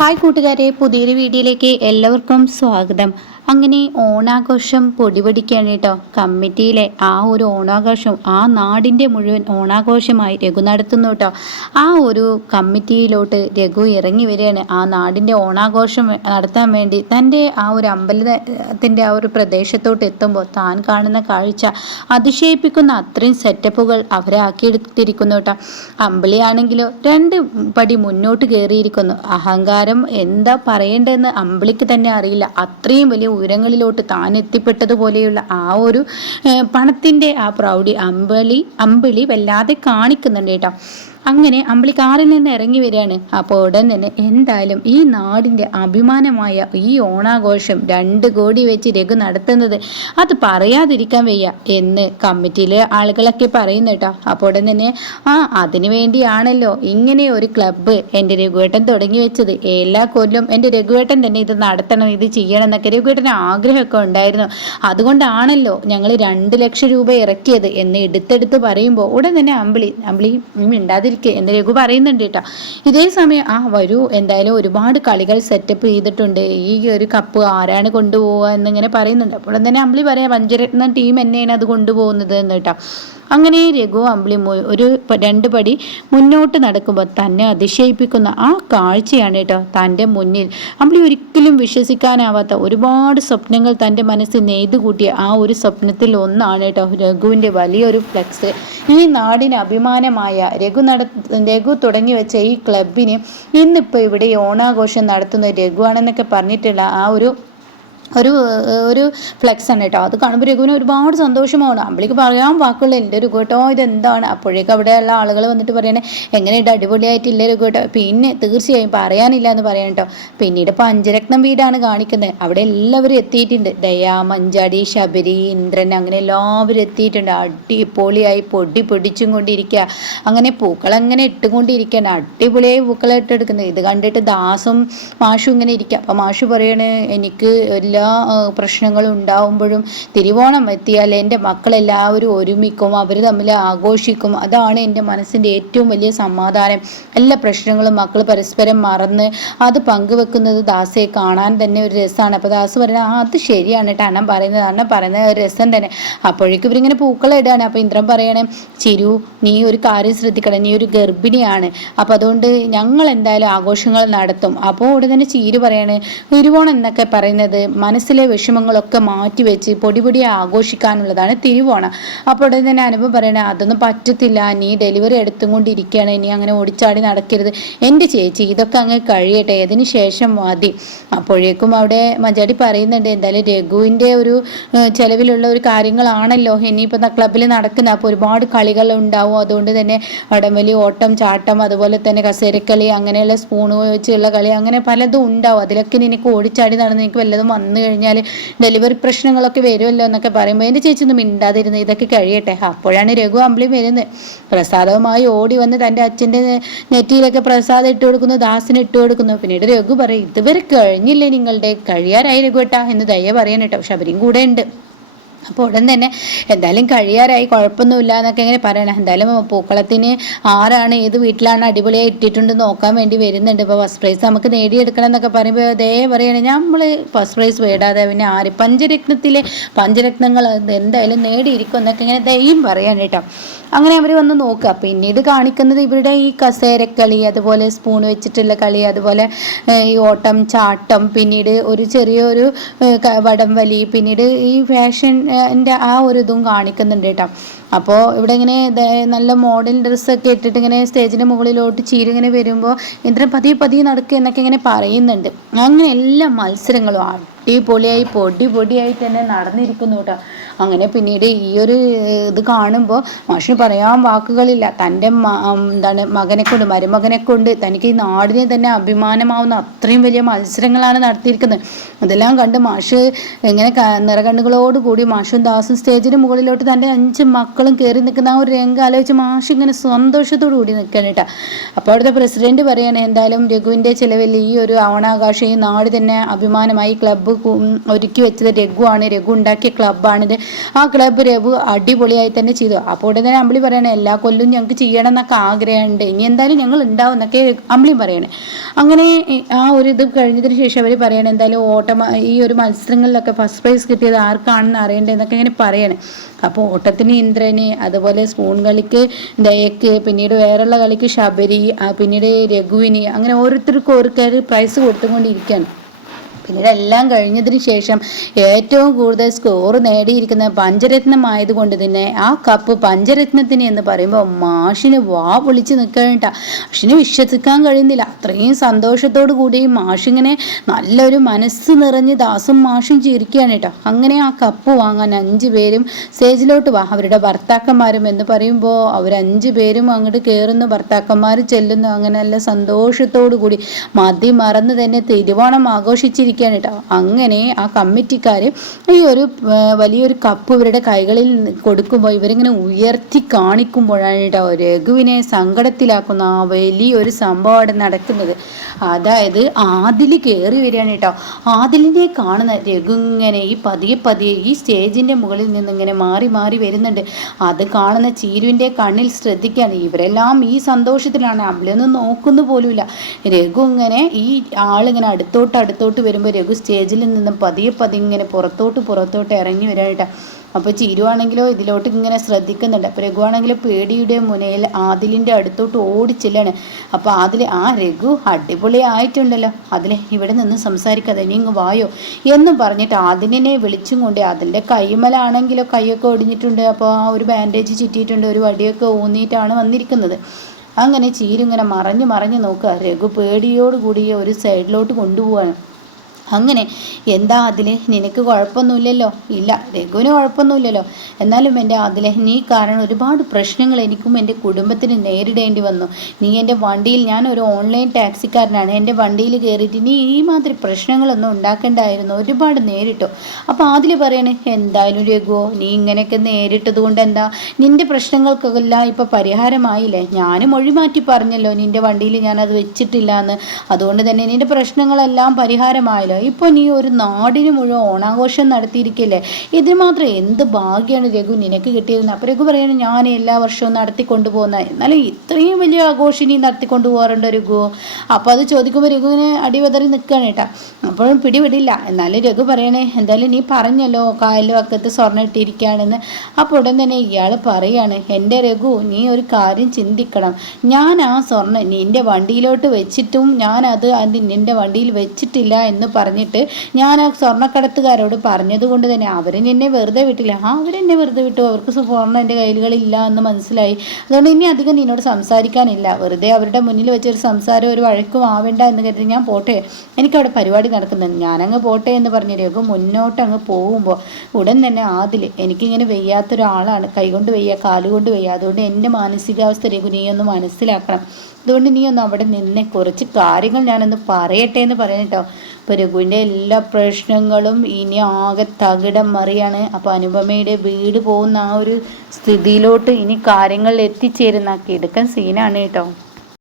Hi കൂട്ടുകാരെ, പുതിയൊരു വീഡിയോയിലേക്ക് എല്ലാവർക്കും സ്വാഗതം. അങ്ങനെ ഓണാഘോഷം പൊടിപൊടിക്കാണ് കേട്ടോ. കമ്മിറ്റിയിലെ ആ ഒരു ഓണാഘോഷം ആ നാടിൻ്റെ മുഴുവൻ ഓണാഘോഷമായി രഘു നടത്തുന്നു കേട്ടോ. ആ ഒരു കമ്മിറ്റിയിലോട്ട് രഘു ഇറങ്ങി വരികയാണ്. ആ നാടിൻ്റെ ഓണാഘോഷം നടത്താൻ വേണ്ടി തൻ്റെ ആ ഒരു അമ്പലത്തിൻ്റെ ആ ഒരു പ്രദേശത്തോട്ട് എത്തുമ്പോൾ താൻ കാണുന്ന കാഴ്ച അതിശയിപ്പിക്കുന്ന അത്രയും സെറ്റപ്പുകൾ അവരാക്കിയെടുത്തിരിക്കുന്നു കേട്ടോ. അമ്പിളിയാണെങ്കിലോ 2 പടി മുന്നോട്ട് കയറിയിരിക്കുന്നു. അഹങ്കാരം എന്താ പറയേണ്ടതെന്ന് അമ്പിളിക്ക് തന്നെ അറിയില്ല. അത്രയും വലിയ ഉയരങ്ങളിലോട്ട് താൻ എത്തിപ്പെട്ടതുപോലെയുള്ള ആ ഒരു പണത്തിൻ്റെ ആ പ്രൗഢി അമ്പിളി വല്ലാതെ കാണിക്കുന്നുണ്ട് കേട്ടോ. അങ്ങനെ അമ്പിളി കാറിൽ നിന്ന് ഇറങ്ങി വരികയാണ്. അപ്പോൾ ഉടൻ തന്നെ എന്തായാലും ഈ നാടിൻ്റെ അഭിമാനമായ ഈ ഓണാഘോഷം 2 കോടി വെച്ച് രഘു നടത്തുന്നത് അത് പറയാതിരിക്കാൻ വയ്യ എന്ന് കമ്മിറ്റിയിലെ ആളുകളൊക്കെ പറയുന്നു കേട്ടോ. അപ്പോൾ ഉടൻ തന്നെ അതിനു വേണ്ടിയാണല്ലോ ഇങ്ങനെ ഒരു ക്ലബ്ബ് എൻ്റെ രഘുവേട്ടൻ തുടങ്ങി വെച്ചത്. എല്ലാ കൊല്ലം എൻ്റെ രഘുവേട്ടൻ തന്നെ ഇത് നടത്തണം, ഇത് ചെയ്യണം എന്നൊക്കെ രഘുവേട്ടന് ആഗ്രഹമൊക്കെ ഉണ്ടായിരുന്നു. അതുകൊണ്ടാണല്ലോ ഞങ്ങൾ 2 ലക്ഷം രൂപ ഇറക്കിയത് എന്ന് എടുത്തെടുത്ത് പറയുമ്പോൾ ഉടൻ തന്നെ അമ്പിളി മിണ്ടാതിരിക്കുക എന്ന് രഘു പറയുന്നുണ്ട് കേട്ടോ. ഇതേ സമയം വരൂ, എന്തായാലും ഒരുപാട് കളികൾ സെറ്റപ്പ് ചെയ്തിട്ടുണ്ട്, ഈ ഒരു കപ്പ് ആരാണ് കൊണ്ടുപോവുക എന്നിങ്ങനെ പറയുന്നുണ്ട്. അപ്പോൾ തന്നെ അമ്പിളി പറയാം പഞ്ചരത്ന ടീം എന്നെയാണ് അത് കൊണ്ടുപോകുന്നത് എന്ന് കേട്ടോ. അങ്ങനെ രഘു അമ്പിളി ഒരു 2 പടി മുന്നോട്ട് നടക്കുമ്പോൾ തന്നെ അതിശയിപ്പിക്കുന്ന ആ കാഴ്ചയാണ് കേട്ടോ തൻ്റെ മുന്നിൽ. അമ്പിളി ഒരിക്കലും വിശ്വസിക്കാനാവാത്ത ഒരുപാട് സ്വപ്നങ്ങൾ തൻ്റെ മനസ്സിൽ നെയ്തു കൂട്ടിയ ആ ഒരു സ്വപ്നത്തിൽ ഒന്നാണ് കേട്ടോ രഘുവിൻ്റെ വലിയൊരു ഫ്ലെക്സ്. ഈ നാടിന് അഭിമാനമായ രഘു തുടങ്ങി വെച്ച ഈ ക്ലബിന് ഇന്നിപ്പോൾ ഇവിടെ ഓണാഘോഷം നടത്തുന്ന രഘു ആണെന്നൊക്കെ പറഞ്ഞിട്ടുള്ള ആ ഒരു ഫ്ലെക്സ് ആണ് കേട്ടോ. അത് കാണുമ്പോൾ രഘുവിന് ഒരുപാട് സന്തോഷമാണ്. അമ്പിളിക്ക് പറയാൻ വാക്കുള്ള എൻ്റെ രഘുവേട്ടോ ഇതെന്താണ്. അപ്പോഴേക്കും അവിടെയുള്ള ആളുകൾ വന്നിട്ട് പറയണേ എങ്ങനെയുണ്ട്, അടിപൊളിയായിട്ടില്ല രഘുവേട്ടോ. പിന്നെ തീർച്ചയായും പറയാനില്ല എന്ന് പറയാൻ കേട്ടോ. പിന്നീട് പഞ്ചരത്നം വീടാണ് കാണിക്കുന്നത്. അവിടെ എല്ലാവരും എത്തിയിട്ടുണ്ട്. ദയ, മഞ്ചാടി, ശബരി, ഇന്ദ്രൻ, അങ്ങനെ എല്ലാവരും എത്തിയിട്ടുണ്ട്. അടിപൊളിയായി പൊടിച്ചും കൊണ്ടിരിക്കുക. അങ്ങനെ പൂക്കളങ്ങനെ ഇട്ടുകൊണ്ടിരിക്കുകയാണ്. അടിപൊളിയായി പൂക്കളെ ഇട്ടെടുക്കുന്നത്. ഇത് കണ്ടിട്ട് ദാസും മാഷും ഇങ്ങനെ ഇരിക്കുക. അപ്പം മാഷു പറയണേ എനിക്ക് എല്ലാ പ്രശ്നങ്ങളും ഉണ്ടാവുമ്പോഴും തിരുവോണം എത്തിയാൽ എൻ്റെ മക്കളെല്ലാവരും ഒരുമിക്കും, അവർ തമ്മിൽ ആഘോഷിക്കും. അതാണ് എൻ്റെ മനസ്സിൻ്റെ ഏറ്റവും വലിയ സമാധാനം. എല്ലാ പ്രശ്നങ്ങളും മക്കൾ പരസ്പരം മറന്ന് അത് പങ്കുവെക്കുന്നത് ദാസയെ കാണാൻ തന്നെ ഒരു രസമാണ്. അപ്പോൾ ദാസ് പറയുന്നത് അത് ശരിയാണ് കേട്ടോ, അണ്ണൻ പറയുന്നത് ഒരു രസം തന്നെ. അപ്പോഴേക്കും ഇവരിങ്ങനെ പൂക്കളിടുകയാണ്. അപ്പോൾ ഇന്ദ്രൻ പറയണേ ചിരു നീ ഒരു കാര്യം ശ്രദ്ധിക്കണം, നീ ഒരു ഗർഭിണിയാണ്, അപ്പോൾ അതുകൊണ്ട് ഞങ്ങൾ എന്തായാലും ആഘോഷങ്ങൾ നടത്തും. അപ്പോൾ ഉടനെ തന്നെ ചീരു പറയാണ് തിരുവോണം എന്നൊക്കെ പറയുന്നത് മനസ്സിലെ വിഷമങ്ങളൊക്കെ മാറ്റിവെച്ച് പൊടി ആഘോഷിക്കാനുള്ളതാണ് തിരുവോണം. അപ്പോൾ ഉടനെ തന്നെ അനുഭവം പറയണേ അതൊന്നും പറ്റത്തില്ല, നീ ഡെലിവറി എടുത്തുകൊണ്ടിരിക്കുകയാണ്, ഇനി അങ്ങനെ ഓടിച്ചാടി നടക്കരുത് എൻ്റെ ചേച്ചി, ഇതൊക്കെ അങ്ങ് കഴിയട്ടെ, അതിന് ശേഷം മതി. അപ്പോഴേക്കും അവിടെ മഞ്ചാടി പറയുന്നുണ്ട് എന്തായാലും രഘുവിൻ്റെ ഒരു ചെലവിലുള്ള ഒരു കാര്യങ്ങളാണല്ലോ ഇനിയിപ്പോൾ ക്ലബ്ബിൽ നടക്കുന്നത്. അപ്പോൾ ഒരുപാട് കളികൾ ഉണ്ടാവും. അതുകൊണ്ട് തന്നെ വടംവലി, ഓട്ടം, ചാട്ടം, അതുപോലെ തന്നെ കസേരക്കളി, അങ്ങനെയുള്ള സ്പൂണ് വെച്ചുള്ള കളി, അങ്ങനെ പലതും ഉണ്ടാവും. അതിലൊക്കെ നിനക്ക് ഓടിച്ചാടി നടന്ന് എനിക്ക് വല്ലതും വന്നു കഴിഞ്ഞാൽ ഡെലിവറി പ്രശ്നങ്ങളൊക്കെ വരുമല്ലോ എന്നൊക്കെ പറയുമ്പോൾ എൻ്റെ ചേച്ചി ഒന്നും മിണ്ടാതിരുന്നു, ഇതൊക്കെ കഴിയട്ടെ. അപ്പോഴാണ് രഘു അമ്പിളി വരുന്നത്. പ്രസാദവുമായി ഓടി വന്ന് തൻ്റെ അച്ഛൻ്റെ നെറ്റിയിലൊക്കെ പ്രസാദം ഇട്ട് കൊടുക്കുന്നു, ദാസിന് ഇട്ട് കൊടുക്കുന്നു. പിന്നീട് രഘു പറയും ഇതുവരെ കഴിഞ്ഞില്ലേ, നിങ്ങളുടെ കഴിയാറായി രഘുവേട്ടാ എന്ന് ദയ പറയാൻ കേട്ടോ. ശബരിയും കൂടെ ഉണ്ട്. അപ്പോൾ ഉടൻ തന്നെ എന്തായാലും കഴിയാറായി, കുഴപ്പമൊന്നുമില്ല എന്നൊക്കെ ഇങ്ങനെ പറയണം. എന്തായാലും പൂക്കളത്തിന് ആരാണ് ഏത് വീട്ടിലാണ് അടിപൊളിയായി ഇട്ടിട്ടുണ്ടെന്ന് നോക്കാൻ വേണ്ടി വരുന്നുണ്ട്. ഇപ്പോൾ ഫസ്റ്റ് പ്രൈസ് നമുക്ക് നേടിയെടുക്കണം എന്നൊക്കെ പറയുമ്പോൾ അതേ പറയണേ നമ്മൾ ഫസ്റ്റ് പ്രൈസ് വേടാതെ പിന്നെ ആര് പഞ്ചരത്നങ്ങൾ എന്തായാലും നേടിയിരിക്കും എന്നൊക്കെ ഇങ്ങനെ ദയും പറയാൻ കേട്ടോ. അങ്ങനെ അവർ വന്ന് നോക്കുക. പിന്നീട് കാണിക്കുന്നത് ഇവരുടെ ഈ കസേരക്കളി, അതുപോലെ സ്പൂൺ വെച്ചിട്ടുള്ള കളി, അതുപോലെ ഈ ഓട്ടം, ചാട്ടം, പിന്നീട് ഒരു ചെറിയൊരു വടംവലി, പിന്നീട് ഈ ഫാഷൻ്റെ ആ ഒരു ഇതും കാണിക്കുന്നുണ്ട് കേട്ടോ. അപ്പോൾ ഇവിടെ ഇങ്ങനെ നല്ല മോഡൽ ഡ്രസ്സൊക്കെ ഇട്ടിട്ട് ഇങ്ങനെ സ്റ്റേജിൻ്റെ മുകളിലോട്ട് ചീരിങ്ങനെ വരുമ്പോൾ ഇന്ദ്രൻ പതിയെ നടക്കുക എന്നൊക്കെ ഇങ്ങനെ പറയുന്നുണ്ട്. അങ്ങനെ എല്ലാ മത്സരങ്ങളും അടിപൊളിയായി പൊടിയായി തന്നെ നടന്നിരിക്കുന്നു കേട്ടോ. അങ്ങനെ പിന്നീട് ഈ ഒരു ഇത് കാണുമ്പോൾ മാഷിന് പറയാൻ വാക്കുകളില്ല. തൻ്റെ മരുമകനെ കൊണ്ട് തനിക്ക് ഈ നാടിനെ തന്നെ അഭിമാനമാവുന്ന അത്രയും വലിയ മത്സരങ്ങളാണ് നടത്തിയിരിക്കുന്നത്. അതെല്ലാം കണ്ട് മാഷ് ഇങ്ങനെ നിറകണ്ണുകളോട് കൂടി മാഷും ദാസും സ്റ്റേജിന് മുകളിലോട്ട് തൻ്റെ 5 മക്കളും കയറി നിൽക്കുന്ന ആ ഒരു രംഗം ആലോചിച്ച് മാഷ് ഇങ്ങനെ സന്തോഷത്തോടു കൂടി നിൽക്കാൻ കേട്ടോ. അപ്പോൾ അവിടുത്തെ പ്രസിഡന്റ് പറയാണ് എന്തായാലും രഘുവിൻ്റെ ചിലവിൽ ഈ ഒരു ഓണാഘോഷം ഈ നാട് തന്നെ അഭിമാനമായി ക്ലബ്ബ് ഒരുക്കി വെച്ചത് രഘുവാണ്, രഘു ഉണ്ടാക്കിയ ക്ലബ്ബാണിത്. ആ ക്ലബ്ബ് രഘു അടിപൊളിയായി തന്നെ ചെയ്തു. അപ്പോൾ ഉടനെ അമ്പിളി പറയണേ എല്ലാ കൊല്ലവും ഞങ്ങൾക്ക് ചെയ്യണം എന്നൊക്കെ ആഗ്രഹമുണ്ട്, ഇനി എന്തായാലും ഞങ്ങൾ ഉണ്ടാവും എന്നൊക്കെ അമ്പിളിയും പറയണേ. അങ്ങനെ ആ ഒരു ഇത് കഴിഞ്ഞതിന് ശേഷം അവർ പറയണേ എന്തായാലും ഈ ഒരു മത്സരങ്ങളിലൊക്കെ ഫസ്റ്റ് പ്രൈസ് കിട്ടിയത് ആർക്കാണെന്ന് അറിയണ്ടേ എന്നൊക്കെ ഇങ്ങനെ പറയണേ. അപ്പോൾ ഓട്ടത്തിന് ഇന്ദ്രന്, അതുപോലെ സ്പൂൺ കളിക്ക് ദയക്ക്, പിന്നീട് വേറെയുള്ള കളിക്ക് ശബരി, പിന്നീട് രഘുവിന്, അങ്ങനെ ഓരോരുത്തർക്കും ഓരോരുത്തർ പ്രൈസ് കൊടുത്തുകൊണ്ടിരിക്കുകയാണ്. പിന്നീട് എല്ലാം കഴിഞ്ഞതിന് ശേഷം ഏറ്റവും കൂടുതൽ സ്കോർ നേടിയിരിക്കുന്ന പഞ്ചരത്നമായതുകൊണ്ട് തന്നെ ആ കപ്പ് പഞ്ചരത്നത്തിന് എന്ന് പറയുമ്പോൾ മാഷിന് വാ പൊളിച്ച് നിൽക്കണേട്ടാ. മാഷിന് വിശ്വസിക്കാൻ കഴിയുന്നില്ല. അത്രയും സന്തോഷത്തോടു കൂടി മാഷിങ്ങനെ നല്ലൊരു മനസ്സ് നിറഞ്ഞ് ദാസും മാഷും ചിരിക്കുകയാണ് കേട്ടോ. അങ്ങനെ ആ കപ്പ് വാങ്ങാൻ 5 പേരും സ്റ്റേജിലോട്ട് വാ, അവരുടെ ഭർത്താക്കന്മാരും എന്ന് പറയുമ്പോൾ അവർ 5 പേരും അങ്ങോട്ട് കയറുന്നു, ഭർത്താക്കന്മാർ ചെല്ലുന്നു. അങ്ങനെ നല്ല സന്തോഷത്തോടു കൂടി മതി മറന്ന് തന്നെ തിരുവോണം ആഘോഷിച്ചിരിക്കും കേട്ടോ. അങ്ങനെ ആ കമ്മിറ്റിക്കാർ ഈ ഒരു വലിയൊരു കപ്പ് ഇവരുടെ കൈകളിൽ കൊടുക്കുമ്പോൾ ഇവരിങ്ങനെ ഉയർത്തി കാണിക്കുമ്പോഴാണ് കേട്ടോ രഘുവിനെ സങ്കടത്തിലാക്കുന്ന ആ വലിയൊരു സംഭവം അവിടെ നടക്കുന്നത്. അതായത് ആദിൽ കയറി വരികയാണ് കേട്ടോ. ആദിലിനെ കാണുന്ന രഘു ഇങ്ങനെ ഈ പതിയെ ഈ സ്റ്റേജിൻ്റെ മുകളിൽ നിന്ന് ഇങ്ങനെ മാറി മാറി വരുന്നുണ്ട്. അത് കാണുന്ന ചീരുവിൻ്റെ കണ്ണിൽ ശ്രദ്ധിക്കുകയാണ്. ഇവരെല്ലാം ഈ സന്തോഷത്തിലാണ്, അമ്പിളിയൊന്നും നോക്കുന്നു പോലുമില്ല. രഘു ഇങ്ങനെ ഈ ആളിങ്ങനെ അടുത്തോട്ട് വരുമ്പോൾ രഘു സ്റ്റേജിൽ നിന്നും പതിയെ ഇങ്ങനെ പുറത്തോട്ട് ഇറങ്ങി വരാനായിട്ടാ. അപ്പോൾ ചിരുവാണെങ്കിലോ ഇതിലോട്ട് ഇങ്ങനെ ശ്രദ്ധിക്കുന്നുണ്ട്. അപ്പോൾ രഘുവാണെങ്കിലോ പേടിയുടെ മുനയിൽ ആദിലിൻ്റെ അടുത്തോട്ട് ഓടിച്ചെല്ലാണ്. അപ്പോൾ ആദിൽ രഘു അടിപൊളി ആയിട്ടുണ്ടല്ലോ, അതിൽ ഇവിടെ നിന്ന് സംസാരിക്കാതെ നീ ഇങ്ങ് വായോ എന്നും പറഞ്ഞിട്ട് ആദിലിനെ വിളിച്ചും കൊണ്ട്, അതിൻ്റെ കൈമലാണെങ്കിലോ കൈയൊക്കെ ഒടിഞ്ഞിട്ടുണ്ട്. അപ്പോൾ ആ ഒരു ബാൻഡേജ് ചുറ്റിയിട്ടുണ്ട്, ഒരു വടിയൊക്കെ ഊന്നിയിട്ടാണ് വന്നിരിക്കുന്നത്. അങ്ങനെ ചീരിങ്ങനെ മറഞ്ഞ് നോക്കുക. രഘു പേടിയോടുകൂടി ഒരു സൈഡിലോട്ട് കൊണ്ടുപോവാണ്. അങ്ങനെ എന്താ അതിലെ നിനക്ക് കുഴപ്പമൊന്നുമില്ലല്ലോ? ഇല്ല, രഘുവിന് കുഴപ്പമൊന്നുമില്ലല്ലോ. എന്നാലും എൻ്റെ അതിലെ നീ കാരണം ഒരുപാട് പ്രശ്നങ്ങൾ എനിക്കും എൻ്റെ കുടുംബത്തിന് നേരിടേണ്ടി വന്നു. നീ എൻ്റെ വണ്ടിയിൽ, ഞാൻ ഒരു ഓൺലൈൻ ടാക്സിക്കാരനാണ്, എൻ്റെ വണ്ടിയിൽ കയറിയിട്ട് നീ ഈ മാതിരി പ്രശ്നങ്ങളൊന്നും ഉണ്ടാക്കേണ്ടായിരുന്നു, ഒരുപാട് നേരിട്ടോ. അപ്പോൾ അതിൽ പറയണേ എന്തായാലും രഘുവോ നീ ഇങ്ങനെയൊക്കെ നേരിട്ടത് കൊണ്ട് എന്താ, നിൻ്റെ പ്രശ്നങ്ങൾക്കെല്ലാം ഇപ്പോൾ പരിഹാരമായില്ലേ? ഞാനും മൊഴി മാറ്റി പറഞ്ഞല്ലോ നിൻ്റെ വണ്ടിയിൽ ഞാനത് വെച്ചിട്ടില്ല എന്ന്, അതുകൊണ്ട് തന്നെ നിൻ്റെ പ്രശ്നങ്ങളെല്ലാം പരിഹാരമായല്ലോ. ഇപ്പോൾ നീ ഒരു നാടിന് മുഴുവൻ ഓണാഘോഷം നടത്തിയിരിക്കില്ലേ, ഇതിന് മാത്രം എന്ത് ഭാഗ്യമാണ് രഘു നിനക്ക് കിട്ടിയിരുന്നത്. അപ്പോൾ രഘു പറയണ ഞാൻ എല്ലാ വർഷവും നടത്തിക്കൊണ്ടു പോകുന്ന, എന്നാലും ഇത്രയും വലിയ ആഘോഷം നീ നടത്തിക്കൊണ്ടു പോകാറുണ്ടോ രഘു? അപ്പോൾ അത് ചോദിക്കുമ്പോൾ രഘുവിനെ അടിവതറി നിൽക്കുകയാണ് കേട്ടോ. അപ്പോഴും പിടിവിടില്ല. എന്നാലും രഘു പറയണേ എന്തായാലും നീ പറഞ്ഞല്ലോ കായലിൽ വക്കത്ത് സ്വർണ്ണം ഇട്ടിരിക്കുകയാണെന്ന്. അപ്പോൾ ഉടൻ തന്നെ ഇയാൾ പറയാണ് എൻ്റെ രഘു നീ ഒരു കാര്യം ചിന്തിക്കണം, ഞാൻ ആ സ്വർണ്ണം നിൻ്റെ വണ്ടിയിലോട്ട് വെച്ചിട്ടും ഞാനത് നിൻ്റെ വണ്ടിയിൽ വെച്ചിട്ടില്ല എന്ന് പറഞ്ഞിട്ട് ഞാൻ ആ സ്വർണ്ണക്കടത്തുകാരോട് പറഞ്ഞതുകൊണ്ട് തന്നെ അവർ നിന്നെ വെറുതെ വിട്ടില്ല. അവരെന്നെ വെറുതെ വിട്ടു, അവർക്ക് സ്വർണ്ണം എൻ്റെ കയ്യിലുകളില്ല എന്ന് മനസ്സിലായി. അതുകൊണ്ട് ഇനി അധികം നിന്നോട് സംസാരിക്കാനില്ല. വെറുതെ അവരുടെ മുന്നിൽ വെച്ചൊരു സംസാരം ഒരു വഴക്കും ആവേണ്ട എന്ന് കരുതി ഞാൻ പോട്ടെ, എനിക്കവിടെ പരിപാടി നടക്കുന്നുണ്ട്, ഞാനങ്ങ് പോട്ടെ എന്ന് പറഞ്ഞ് രഘു മുന്നോട്ട് അങ്ങ് പോകുമ്പോൾ ഉടൻ തന്നെ ആദിൽ എനിക്കിങ്ങനെ വയ്യാത്തൊരാളാണ്, കൈകൊണ്ട് വയ്യ കാലുകൊണ്ട് വയ്യ, അതുകൊണ്ട് എൻ്റെ മാനസികാവസ്ഥ രഘു നീ ഒന്ന് മനസ്സിലാക്കണം, അതുകൊണ്ട് നീ ഒന്ന് അവിടെ നിന്നെ കുറച്ച് കാര്യങ്ങൾ ഞാനൊന്ന് പറയട്ടെ എന്ന് പറഞ്ഞിട്ടോ. അപ്പോൾ രഘുവിൻ്റെ എല്ലാ പ്രശ്നങ്ങളും ഇനി ആകെ തകിടം മറിയാണ്. അപ്പോൾ അനുപമയുടെ വീട് പോകുന്ന ആ ഒരു സ്ഥിതിയിലോട്ട് ഇനി കാര്യങ്ങൾ എത്തിച്ചേരുന്ന കിടക്കൻ സീനാണ് കേട്ടോ.